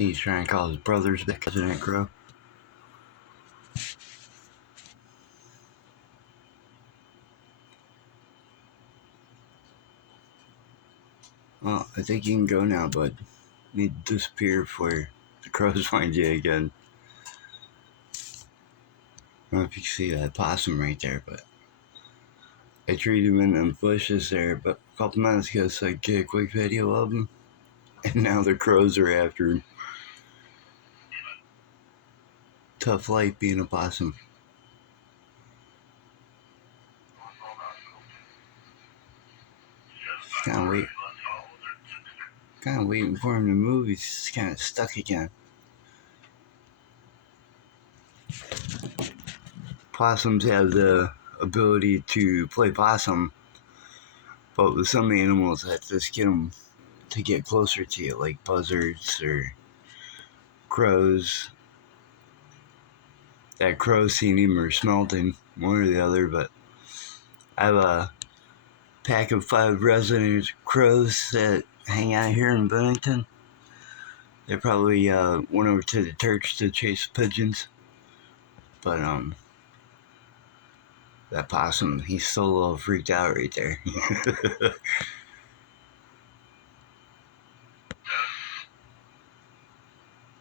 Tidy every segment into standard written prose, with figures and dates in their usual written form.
He's trying to call his brothers back as an crow. Well, I think you can go now, bud. You need to disappear before the crows find you again. I don't know if you can see that possum right there, but I treated him in them bushes there, but a couple minutes ago, so I could get a quick video of him, and now the crows are after him. Tough life being a possum. Kind of waiting for him to move. He's kind of stuck again. Possums have the ability to play possum, but with some animals that just get them to get closer to you, like buzzards or crows. That crow seen him or smelled him, one or the other, but I have a pack of 5 resident crows that hang out here in Bennington. They probably went over to the church to chase pigeons, but that possum, he's still a little freaked out right there.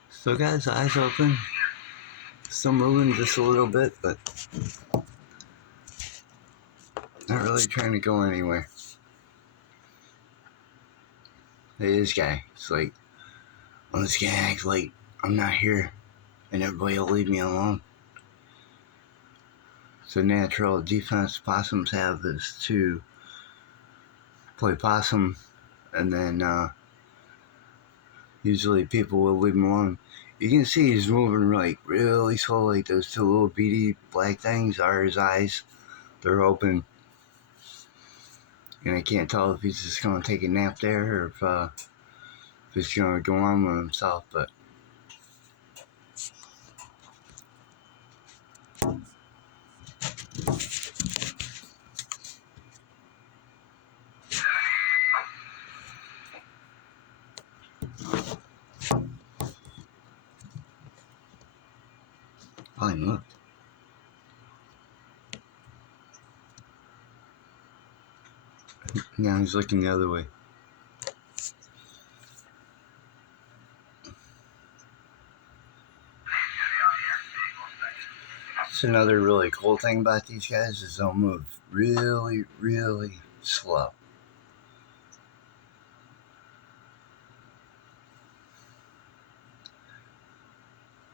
Still got his eyes open, still moving just a little bit, but not really trying to go anywhere. Hey, this guy, it's like, well, this guy acts like I'm not here, and everybody will leave me alone. So natural defense possums have is to play possum, and then usually people will leave him alone. You can see he's moving like really slow, like those 2 little beady black things are his eyes. They're open, and I can't tell if he's just gonna take a nap there or if he's gonna go on with himself, but I moved. Now he's looking the other way. It's another really cool thing about these guys is they'll move really, really slow.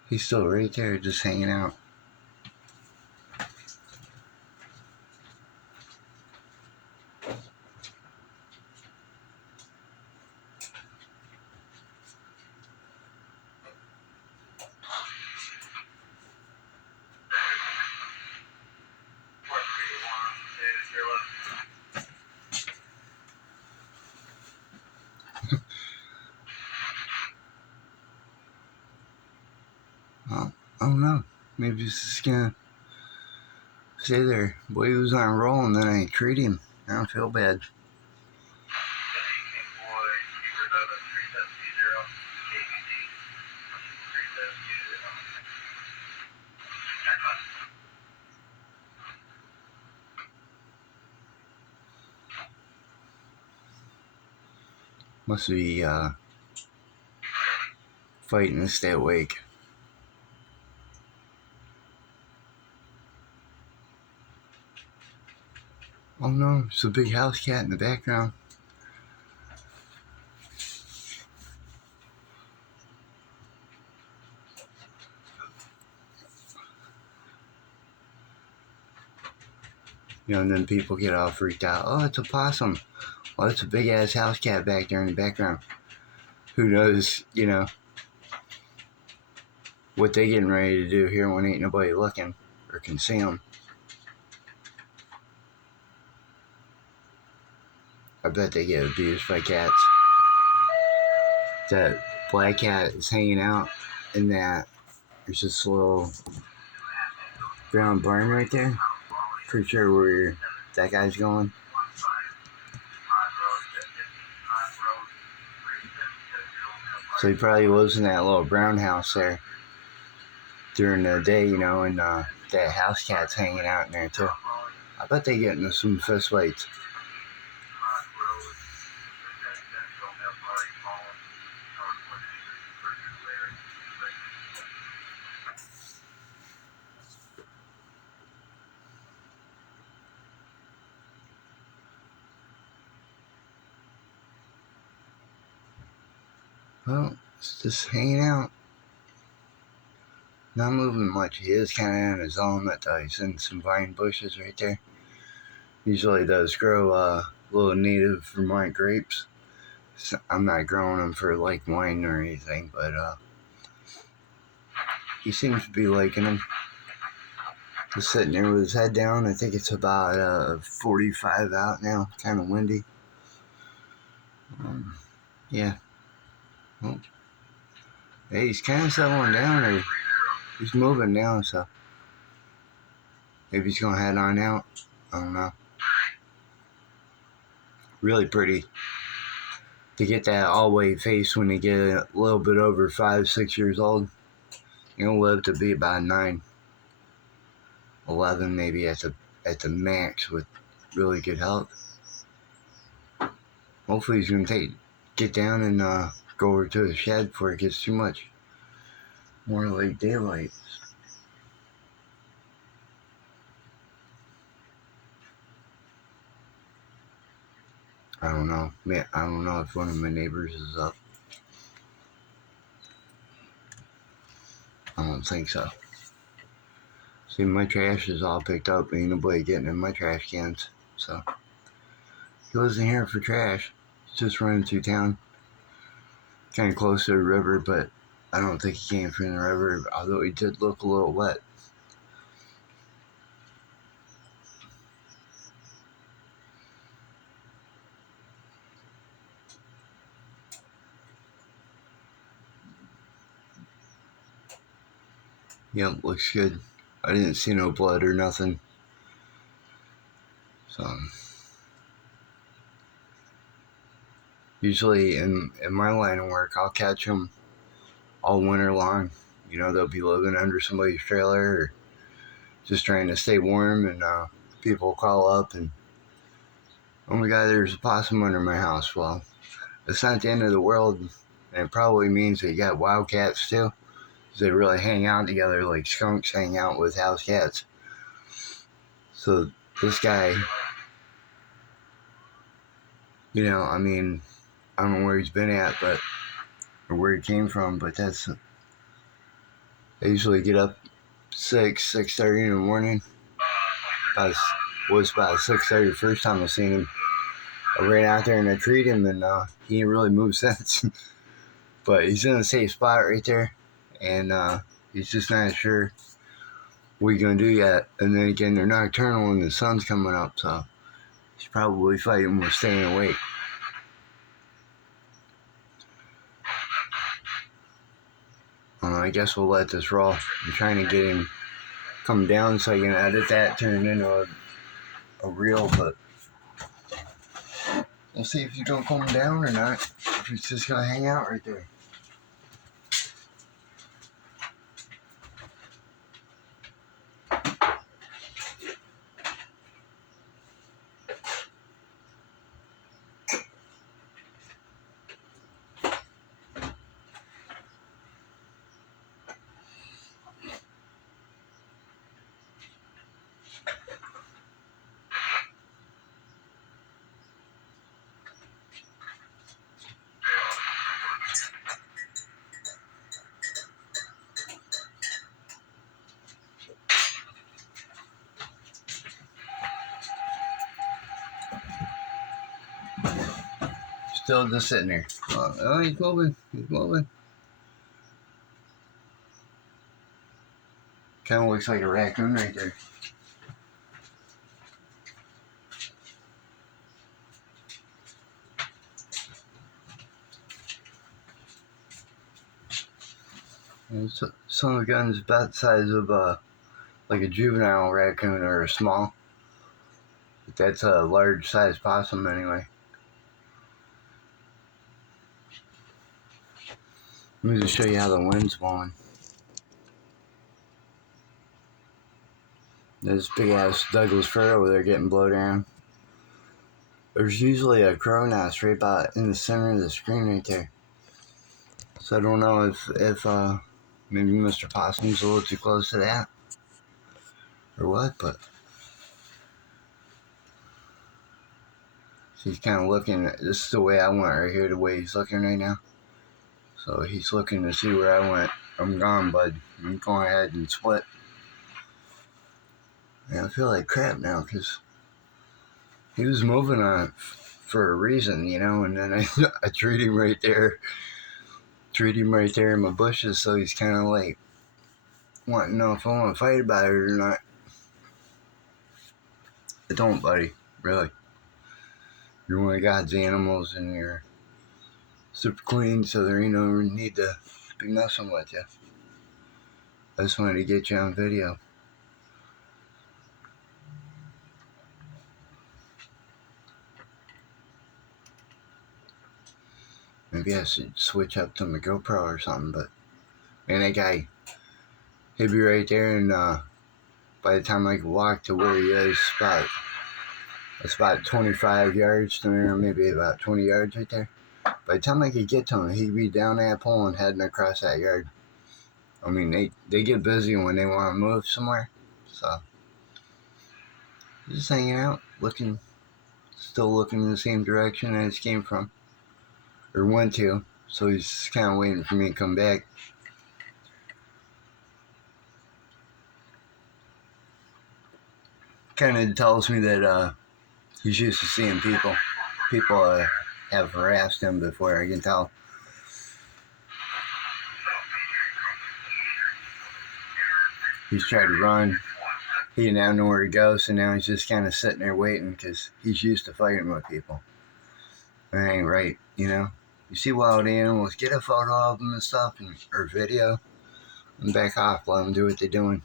He's still right there, just hanging out. Well, I don't know. Maybe he's just gonna stay there. Boy, he was on a roll, and then I treat him. I don't feel bad. Must be fighting to stay awake. Oh no, there's a big house cat in the background. You know, and then people get all freaked out. Oh, it's a possum. Well, it's a big ass house cat back there in the background. Who knows, you know, what they getting ready to do here when ain't nobody looking or can see them. I bet they get abused by cats. That black cat is hanging out in that. There's this little brown barn right there. Pretty sure where that guy's going. So he probably lives in that little brown house there during the day, you know, and that house cat's hanging out in there too. I bet they get into some fist fights. Well, it's just hanging out. Not moving much. He is kind of in his element though. He's in some vine bushes right there. Usually does grow little native Vermont grapes. So I'm not growing them for like wine or anything, but he seems to be liking them. Just sitting there with his head down. I think it's about 45 out now. Kind of windy. Yeah. Well, hey, he's kind of settling down, or he's moving now, so maybe he's gonna head on out. I don't know. Really pretty to get that all-white face when they get a little bit over 5-6 years old. You'll live to be about 9, 11 maybe at the max with really good health. Hopefully he's gonna get down and go over to the shed before it gets too much more like daylight. I don't know. I don't know if one of my neighbors is up. I don't think so. See, my trash is all picked up. Ain't nobody getting in my trash cans. So, he wasn't here for trash. He's just running through town. Kind of close to the river, but I don't think he came from the river, although he did look a little wet. Yep, looks good. I didn't see no blood or nothing. So, usually in my line of work, I'll catch them all winter long. You know, they'll be living under somebody's trailer or just trying to stay warm, and people call up and, oh my God, there's a possum under my house. Well, it's not the end of the world, and it probably means that you got wildcats too. They really hang out together like skunks hang out with house cats. So this guy, you know, I mean, I don't know where he's been at, or where he came from, but I usually get up 6:30 in the morning. Was about 6:30 the first time I seen him. I ran out there and I treated him, and he didn't really move since. But he's in a safe spot right there, and he's just not sure what he's gonna do yet. And then again, they're nocturnal and the sun's coming up, so he's probably fighting with staying awake. I guess we'll let this roll. I'm trying to get him come down so I can edit that, turn it into a reel, but we'll see if he's gonna come down or not. If he's just gonna hang out right there. Still just sitting there. Oh, he's moving. He's moving. Kind of looks like a raccoon right there. Some of the guns about the size of like a juvenile raccoon or a small. But that's a large size possum anyway. Let me just show you how the wind's blowing. There's big ass Douglas fir over there getting blown down. There's usually a crow nest right about in the center of the screen right there. So I don't know if maybe Mr. Possum's a little too close to that or what, but he's kind of looking. This is the way I went right here, the way he's looking right now. So he's looking to see where I went. I'm gone, bud. I'm going ahead and split. And I feel like crap now because he was moving on it for a reason, you know, and then I treat him right there. Treat him right there in my bushes, so he's kind of like wanting to know if I want to fight about it or not. I don't, buddy. Really. You're one of God's animals and you're super clean, so there ain't no need to be messing with you. I just wanted to get you on video. Maybe I should switch up to my GoPro or something, but man, that guy, he'd be right there, and by the time I could walk to where he is, it's about 25 yards to me, or maybe about 20 yards right there. By the time I could get to him, he'd be down that pole and heading across that yard. I mean, they get busy when they want to move somewhere, so just hanging out, still looking in the same direction as came from, or went to, so he's kind of waiting for me to come back. Kind of tells me that he's used to seeing people. People have harassed him before, I can tell. He's tried to run. He didn't have nowhere to go, so now he's just kind of sitting there waiting because he's used to fighting with people. That ain't right, you know? You see wild animals, get a photo of them and stuff, or video, and back off, let them do what they're doing.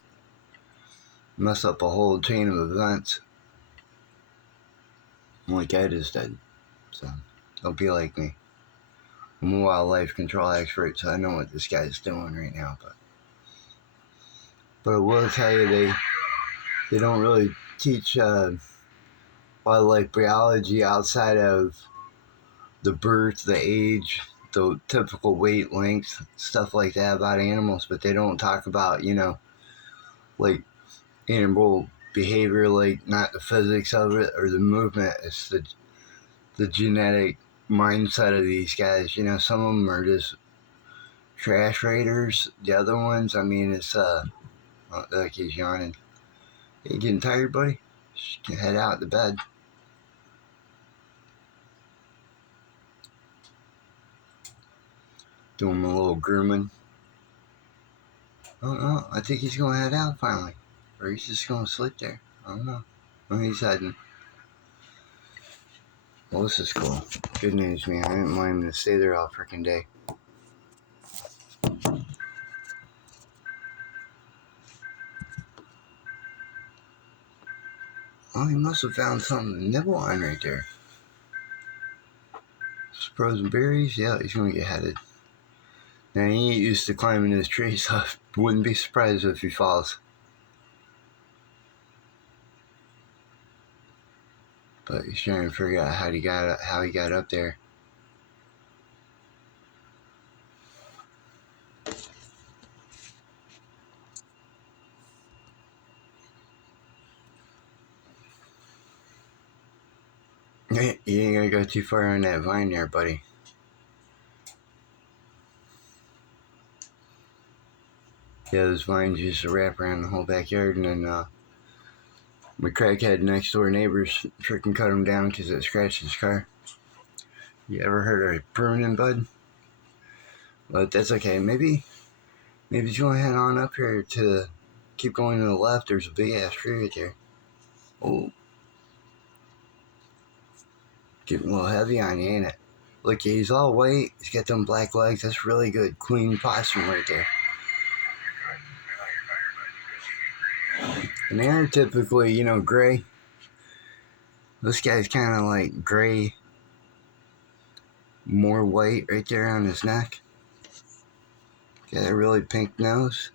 Mess up a whole chain of events. Like I just did. So, don't be like me. I'm a wildlife control expert, so I know what this guy's doing right now, but I will tell you, they don't really teach wildlife biology outside of the birth, the age, the typical weight, length, stuff like that about animals, but they don't talk about, you know, like animal behavior, like not the physics of it or the movement. It's the genetic mindset of these guys. You know, some of them are just trash raiders. The other ones, I mean, it's like he's yawning. You getting tired, buddy? Just head out to bed. Doing a little grooming. Oh, I think he's gonna head out finally, or he's just gonna sleep there. I don't know. Oh, he's heading. Well, this is cool. Good news, man. I didn't want him to stay there all freaking day. Oh, he must have found something to nibble on right there. Frozen berries? Yeah, he's gonna get headed. Now, he ain't used to climbing this tree, so I wouldn't be surprised if he falls. But he's trying to figure out how he got up there. You ain't gonna go too far on that vine there, buddy. Yeah, those vines used to wrap around the whole backyard, and then my crackhead next door neighbors freaking cut him down because it scratched his car. You ever heard of pruning, bud? But that's okay. Maybe you want to head on up here to keep going to the left. There's a big ass tree right there. Oh, getting a little heavy on you, ain't it? Look, he's all white. He's got them black legs. That's really good. Queen possum right there. And they're typically, you know, gray. This guy's kind of like gray, more white right there on his neck. Got a really pink nose.